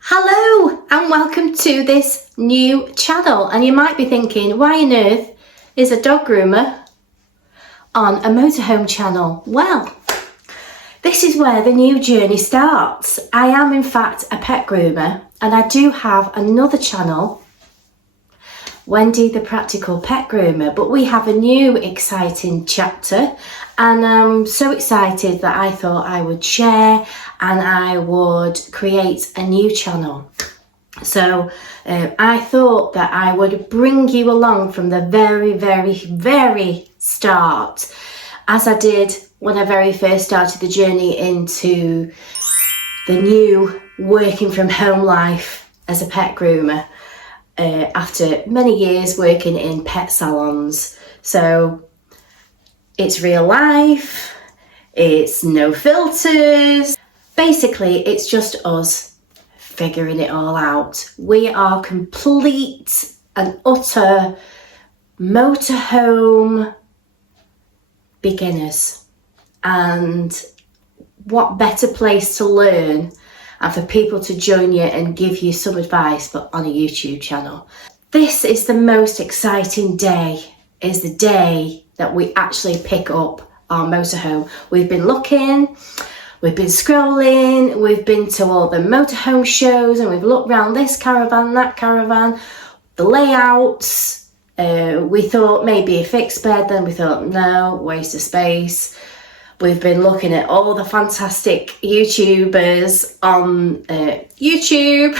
Hello and welcome to this new channel, and you might be thinking, why on earth is a dog groomer on a motorhome channel? Well, this is where the new journey starts. I am in fact a pet groomer, and I do have another channel, Wendy the Practical Pet Groomer, but we have a new exciting chapter, and I'm so excited that I thought I would share and I would create a new channel. So I thought that I would bring you along from the very start, as I did when I very first started the journey into the new working from home life as a pet groomer. After many years working in pet salons. So it's real life, it's no filters. Basically, it's just us figuring it all out. We are complete and utter motorhome beginners. And what better place to learn and for people to join you and give you some advice, but on a YouTube channel. This is the most exciting day, is the day that we actually pick up our motorhome. We've been looking, we've been scrolling, we've been to all the motorhome shows, and we've looked around this caravan, that caravan, the layouts. We thought maybe a fixed bed, then we thought no, waste of space. We've been looking at all the fantastic YouTubers on YouTube,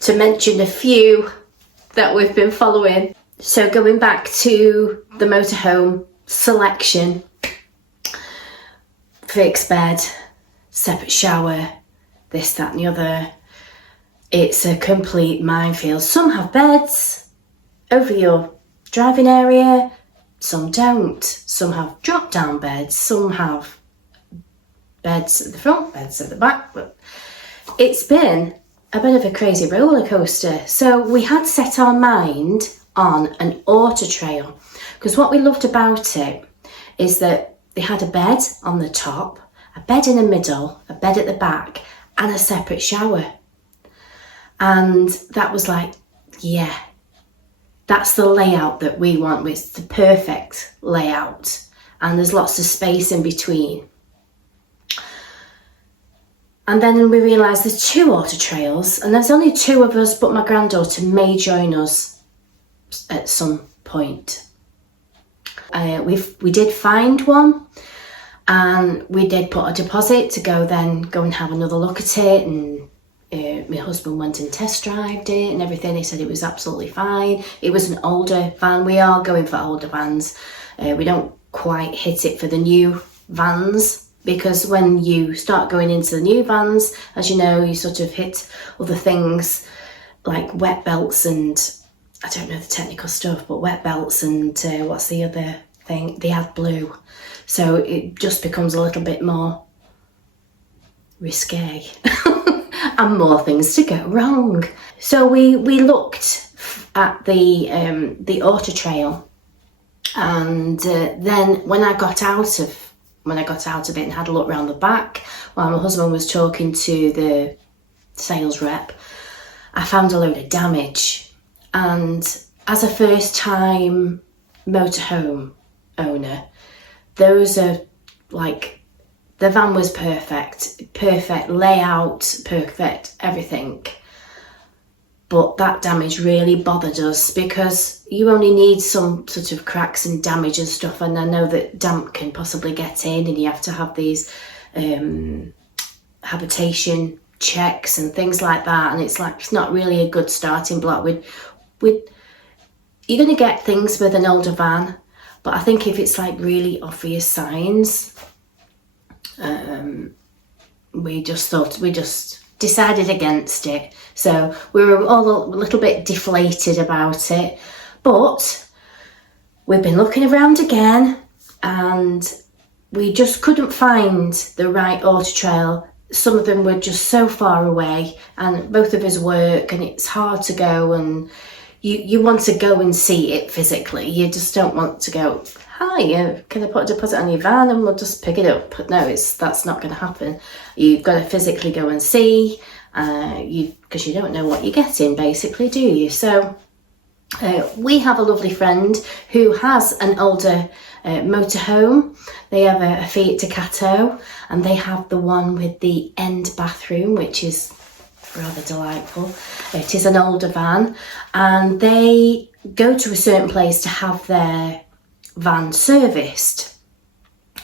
to mention a few that we've been following. So going back to the motorhome selection, fixed bed, separate shower, this, that and the other. It's a complete minefield. Some have beds over your driving area, some don't. Some have drop-down beds, some have beds at the front, beds at the back. But it's been a bit of a crazy roller coaster. So we had set our mind on an auto trail, because what we loved about it is that they had a bed on the top, a bed in the middle, a bed at the back, and a separate shower. And that was like, yeah, that's the layout that we want. It's the perfect layout, and there's lots of space in between. And then we realised there's two auto trails, and there's only two of us, but my granddaughter may join us at some point. We did find one, and we did put a deposit to go and have another look at it, and my husband went and test drived it and everything. He said it was absolutely fine. It was an older van. We are going for older vans. We don't quite hit it for the new vans, because when you start going into the new vans, as you know, you sort of hit other things like wet belts and, I don't know the technical stuff, but wet belts and what's the other thing? The AdBlue. So it just becomes a little bit more risque. And more things to go wrong. So we looked at the auto trail, and then when I got out of it and had a look around the back while my husband was talking to the sales rep, I found a load of damage. And as a first time motorhome owner, those are like, the van was perfect layout, perfect everything. But that damage really bothered us, because you only need some sort of cracks and damage and stuff. And I know that damp can possibly get in, and you have to have these habitation checks and things like that. And it's like, it's not really a good starting block. You're going to get things with an older van. But I think if it's like really obvious signs, we just decided against it. So we were all a little bit deflated about it, but we've been looking around again, and we just couldn't find the right auto trail. Some of them were just so far away, and both of us work, and it's hard to go, and you want to go and see it physically. You just don't want to go hi, can I put a deposit on your van and we'll just pick it up? But no, that's not going to happen. You've got to physically go and see, because you don't know what you're getting, basically, do you? So we have a lovely friend who has an older motorhome. They have a Fiat Ducato, and they have the one with the end bathroom, which is rather delightful. It is an older van, and they go to a certain place to have their van serviced,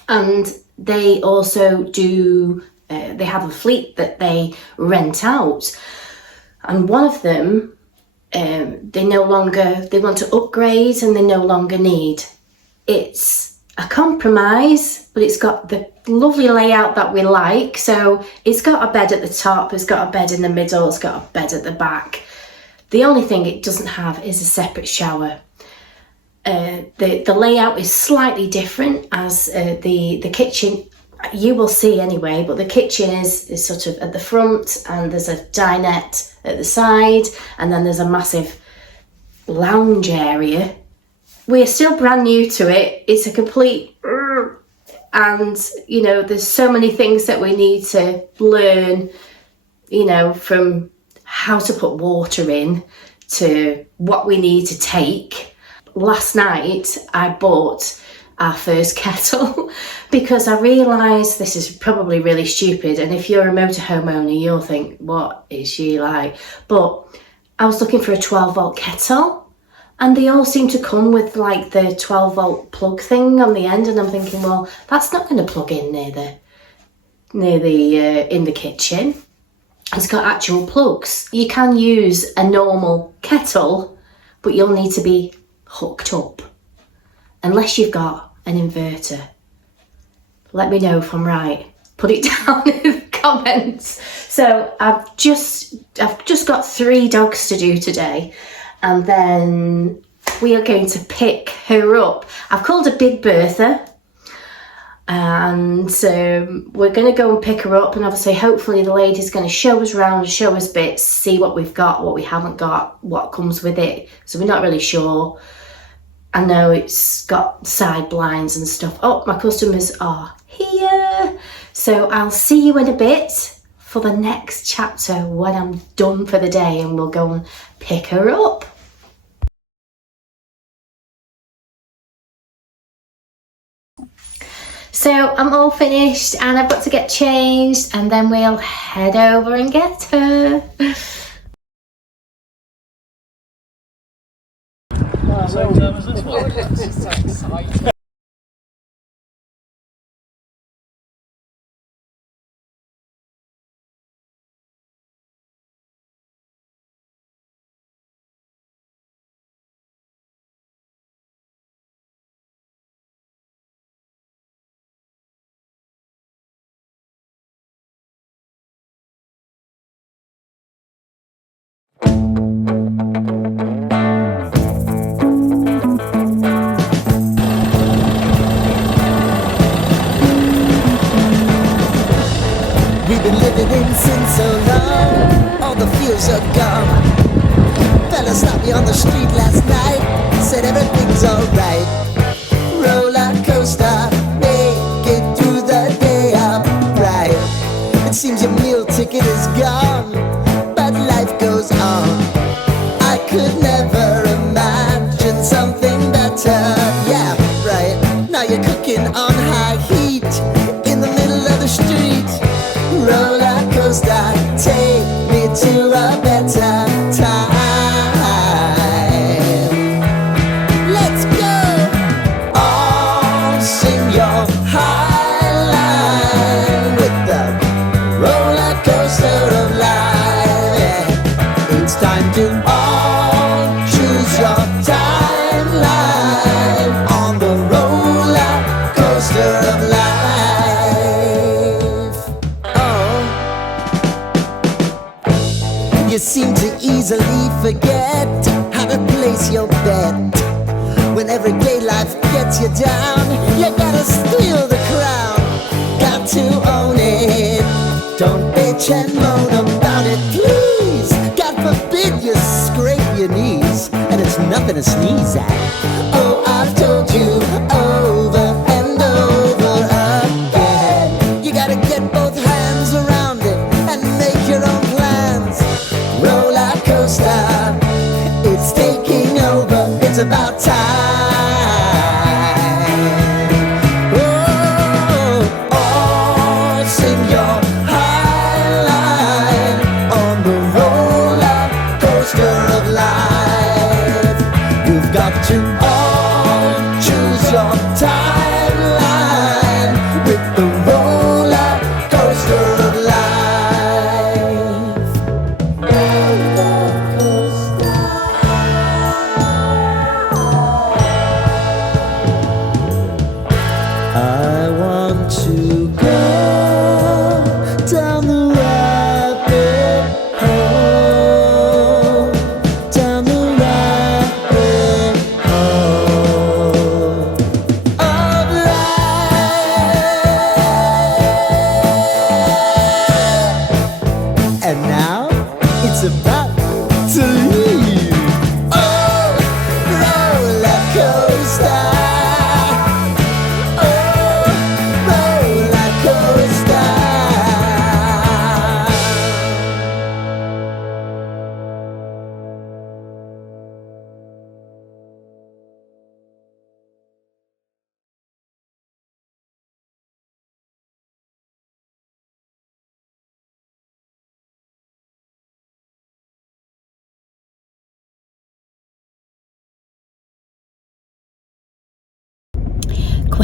and they also do they have a fleet that they rent out, and one of them they want to upgrade, and they no longer need. It's a compromise, but it's got the lovely layout that we like. So it's got a bed at the top, it's got a bed in the middle, it's got a bed at the back. The only thing it doesn't have is a separate shower. The layout is slightly different, as the kitchen, you will see anyway, but the kitchen is sort of at the front, and there's a dinette at the side, and then there's a massive lounge area. We're still brand new to it. It's a complete, and you know, there's so many things that we need to learn, you know, from how to put water in to what we need to take. Last night I bought our first kettle because I realised this is probably really stupid, and if you're a motorhome owner you'll think, what is she like? But I was looking for a 12-volt kettle, and they all seem to come with like the 12-volt plug thing on the end, and I'm thinking, well, that's not going to plug in near the in the kitchen. It's got actual plugs. You can use a normal kettle, but you'll need to be hooked up, unless you've got an inverter. Let me know if I'm right. Put it down in the comments. So I've just got 3 dogs to do today, and then we are going to pick her up. I've called her Big Bertha, and we're going to go and pick her up, and obviously hopefully the lady's going to show us around, show us bits, see what we've got, what we haven't got, what comes with it. So we're not really sure. I know it's got side blinds and stuff. Oh, my customers are here. So I'll see you in a bit for the next chapter when I'm done for the day, and we'll go and pick her up. So I'm all finished, and I've got to get changed, and then we'll head over and get her. Since so long, all the fears are gone. Fella stopped me on the street last night, said everything's alright. Roller coaster, make it through the day upright. It seems your meal ticket is gone, but life goes on. I could never imagine something better. Yeah, right. Now you're cooking on high heat in the middle of the street. Roller coaster, take me to a better time. Let's go! All sing your high line with the roller coaster of life. Yeah. It's time to all choose your timeline on the roller coaster of life. You seem to easily forget how to place your bet. When everyday life gets you down, you gotta steal the crown. Got to own it. Don't bitch and moan about it, please. God forbid you scrape your knees, and it's nothing to sneeze at. Oh, I've told you, oh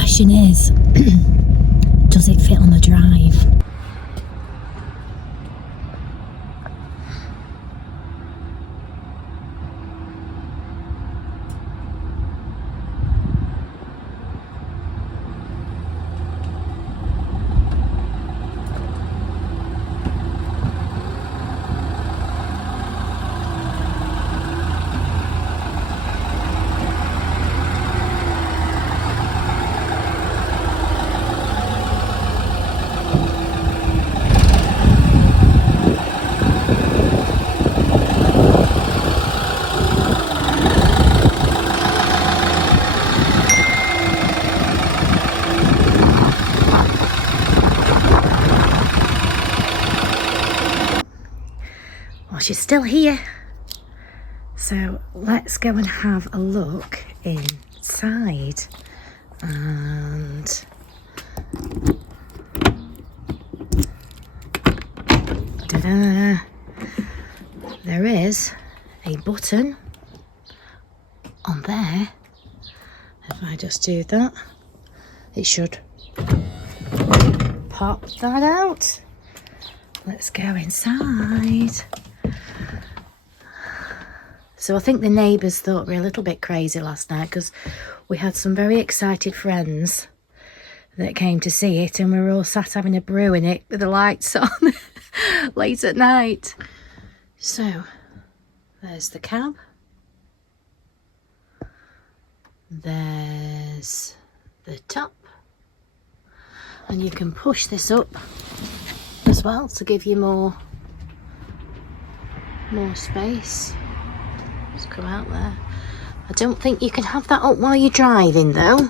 question is, does it fit on the drive? She's still here, so let's go and have a look inside. And ta-da, there is a button on there. If I just do that, it should pop that out. Let's go inside. So I think the neighbours thought we were a little bit crazy last night because we had some very excited friends that came to see it, and we were all sat having a brew in it with the lights on late at night. So there's the cab. There's the top. And you can push this up as well to give you more space. Just come out there. I don't think you can have that up while you're driving though.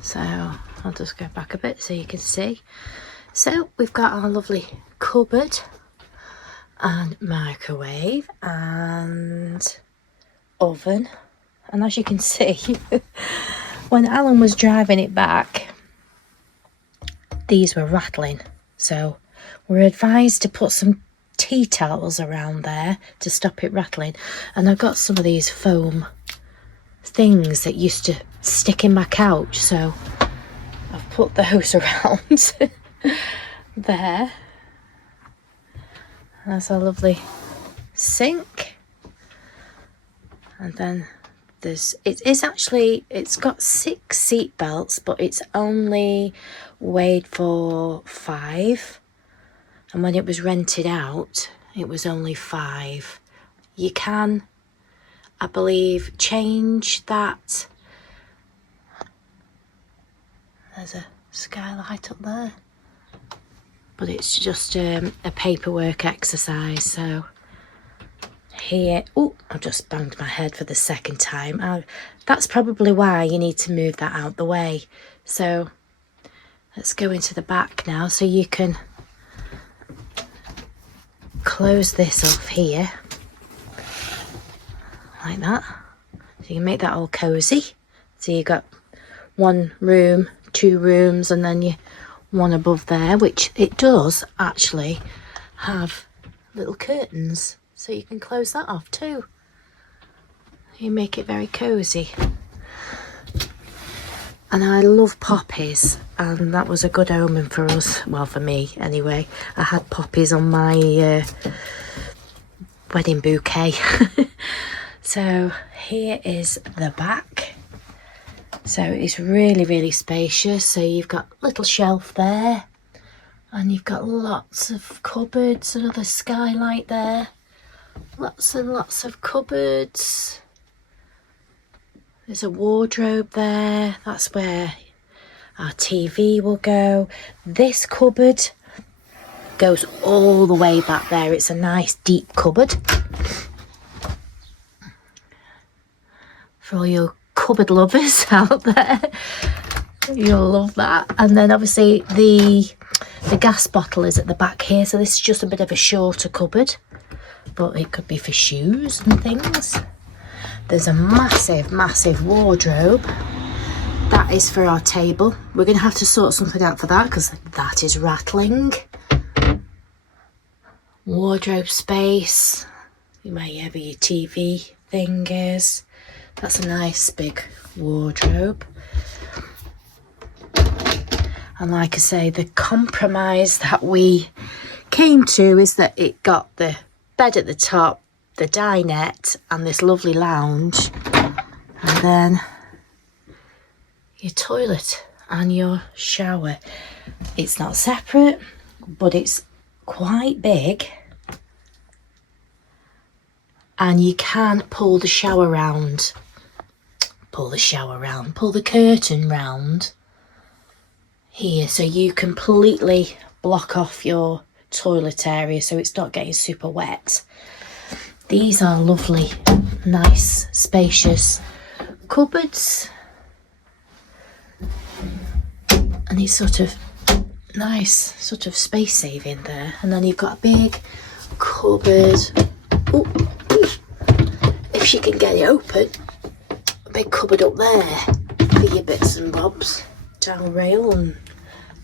So I'll just go back a bit so you can see. So we've got our lovely cupboard and microwave and oven. And as you can see, when Alan was driving it back, these were rattling. So we're advised to put some tea towels around there to stop it rattling. And I've got some of these foam things that used to stick in my couch, so I've put those around there. That's a lovely sink. And then it's got 6 seat belts, but it's only weighed for 5. And when it was rented out, it was only 5. You can, I believe, change that. There's a skylight up there. But it's just a paperwork exercise. So here, oh, I've just banged my head for the second time. That's probably why you need to move that out the way. So let's go into the back now so you can close this off here like that, so you can make that all cozy. So you've got 1 room, 2 rooms, and then one above there, which it does actually have little curtains, so you can close that off too. You make it very cozy. And I love poppies, and that was a good omen for us. Well, for me anyway. I had poppies on my wedding bouquet. So here is the back. So it's really, really spacious. So you've got a little shelf there, and you've got lots of cupboards, another skylight there. Lots and lots of cupboards. There's a wardrobe there. That's where our TV will go. This cupboard goes all the way back there. It's a nice deep cupboard. For all your cupboard lovers out there, you'll love that. And then obviously the gas bottle is at the back here. So this is just a bit of a shorter cupboard, but it could be for shoes and things. There's a massive wardrobe. That is for our table. We're going to have to sort something out for that because that is rattling. Wardrobe space. Wherever your TV thing is. That's a nice big wardrobe. And like I say, the compromise that we came to is that it got the bed at the top, the dinette, and this lovely lounge, and then your toilet and your shower. It's not separate, but it's quite big, and you can pull the shower round, pull the curtain round here, so you completely block off your toilet area so it's not getting super wet. These are lovely, nice, spacious cupboards, and it's sort of nice, sort of space saving there. And then you've got a big cupboard. Ooh, if she can get it open, a big cupboard up there for your bits and bobs, towel rail and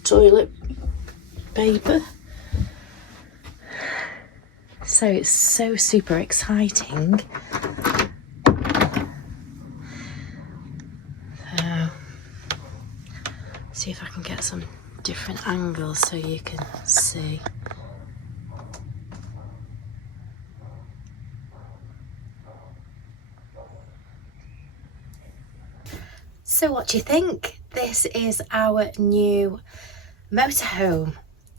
toilet paper. So it's so super exciting. So, see if I can get some different angles so you can see. So what do you think? This is our new motorhome.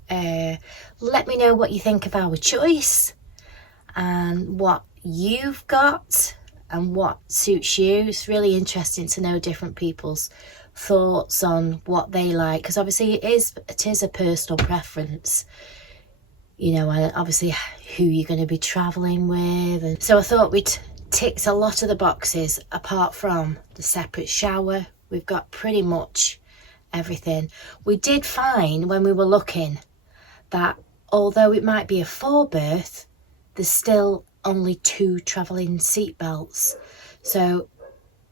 Let me know what you think of our choice and what you've got and what suits you. It's really interesting to know different people's thoughts on what they like, because obviously it is a personal preference, you know, and obviously who you're going to be traveling with. And so I thought we'd ticked a lot of the boxes. Apart from the separate shower, we've got pretty much everything. We did find when we were looking that although it might be a 4-berth, there's still only 2 travelling seat belts. So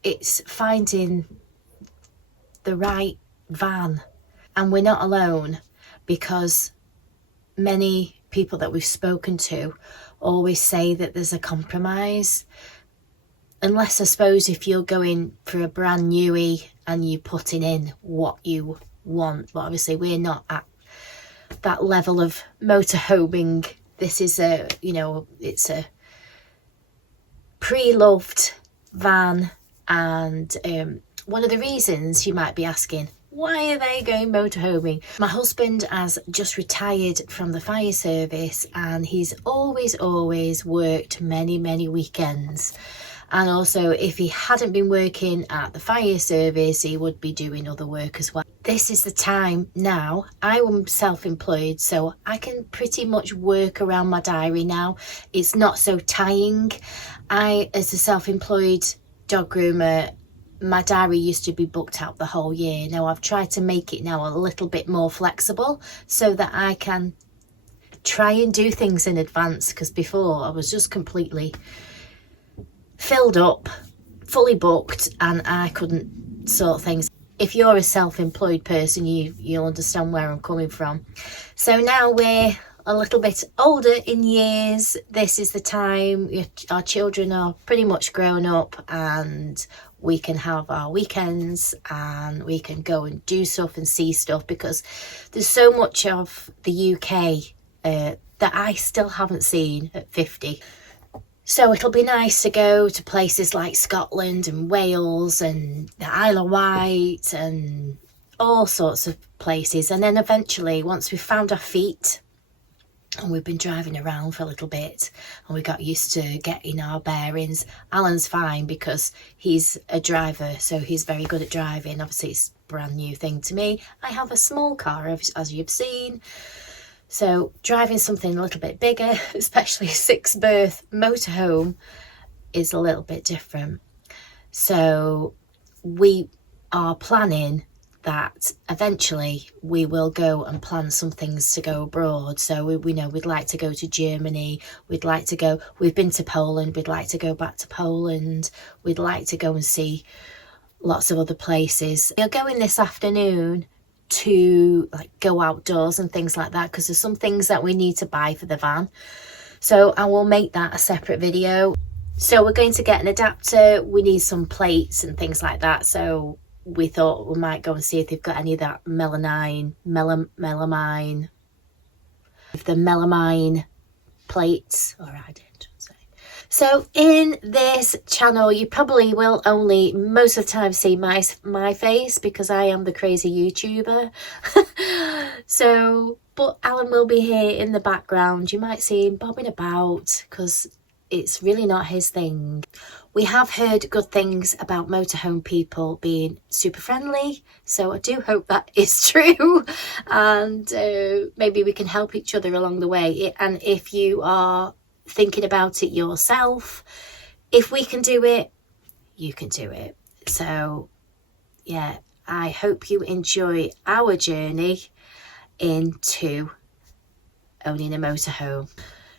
it's finding the right van. And we're not alone, because many people that we've spoken to always say that there's a compromise. Unless, I suppose, if you're going for a brand newie and you're putting in what you want. But obviously we're not at that level of motorhoming. This is a, you know, it's a pre-loved van. And one of the reasons you might be asking, why are they going motorhoming? My husband has just retired from the fire service, and he's always worked many weekends. And also, if he hadn't been working at the fire service, he would be doing other work as well. This is the time now. I am self-employed, so I can pretty much work around my diary now. It's not so tying. As a self-employed dog groomer, my diary used to be booked out the whole year. Now I've tried to make it now a little bit more flexible so that I can try and do things in advance, because before I was just completely filled up, fully booked, and I couldn't sort things. If you're a self-employed person, you'll understand where I'm coming from. So now we're a little bit older in years. This is the time. Our children are pretty much grown up, and we can have our weekends and we can go and do stuff and see stuff, because there's so much of the UK that I still haven't seen at 50. So it'll be nice to go to places like Scotland and Wales and the Isle of Wight and all sorts of places. And then eventually, once we've found our feet and we've been driving around for a little bit and we got used to getting our bearings. Alan's fine because he's a driver, so he's very good at driving. Obviously, it's a brand new thing to me. I have a small car, as you've seen. So driving something a little bit bigger, especially a 6-berth motorhome, is a little bit different. So we are planning that eventually we will go and plan some things to go abroad. So we know we'd like to go to Germany. We've been to Poland. We'd like to go back to Poland. We'd like to go and see lots of other places. We're going this afternoon to go outdoors and things like that, because there's some things that we need to buy for the van. So I will make that a separate video. So we're going to get an adapter. We need some plates and things like that. So we thought we might go and see if they've got any of that melamine, the melamine plates, or I didn't say. So in this channel, you probably will only most of the time see my face, because I am the crazy YouTuber. So, but Alan will be here in the background. You might see him bobbing about, because it's really not his thing. We have heard good things about motorhome people being super friendly, so I do hope that is true, and maybe we can help each other along the way. And if you are thinking about it yourself, if we can do it, you can do it. So yeah, I hope you enjoy our journey into owning a motorhome.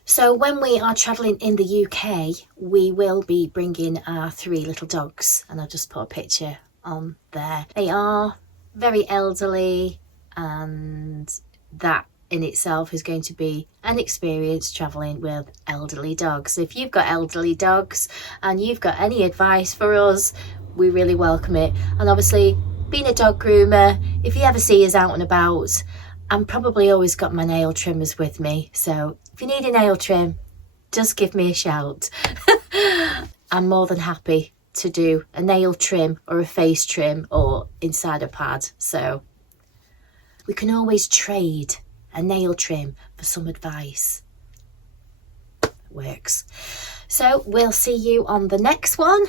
So when we are travelling in the UK, we will be bringing our 3 little dogs, and I'll just put a picture on there. They are very elderly, and that in itself is going to be an experience travelling with elderly dogs. If you've got elderly dogs and you've got any advice for us, we really welcome it. And obviously, being a dog groomer, if you ever see us out and about, I'm probably always got my nail trimmers with me, so if you need a nail trim, just give me a shout. I'm more than happy to do a nail trim or a face trim or inside a pad. So we can always trade a nail trim for some advice. It works. So we'll see you on the next one,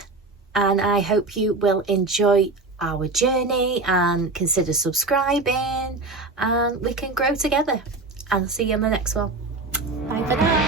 and I hope you will enjoy our journey and consider subscribing, and we can grow together. And see you on the next one. Bye for now.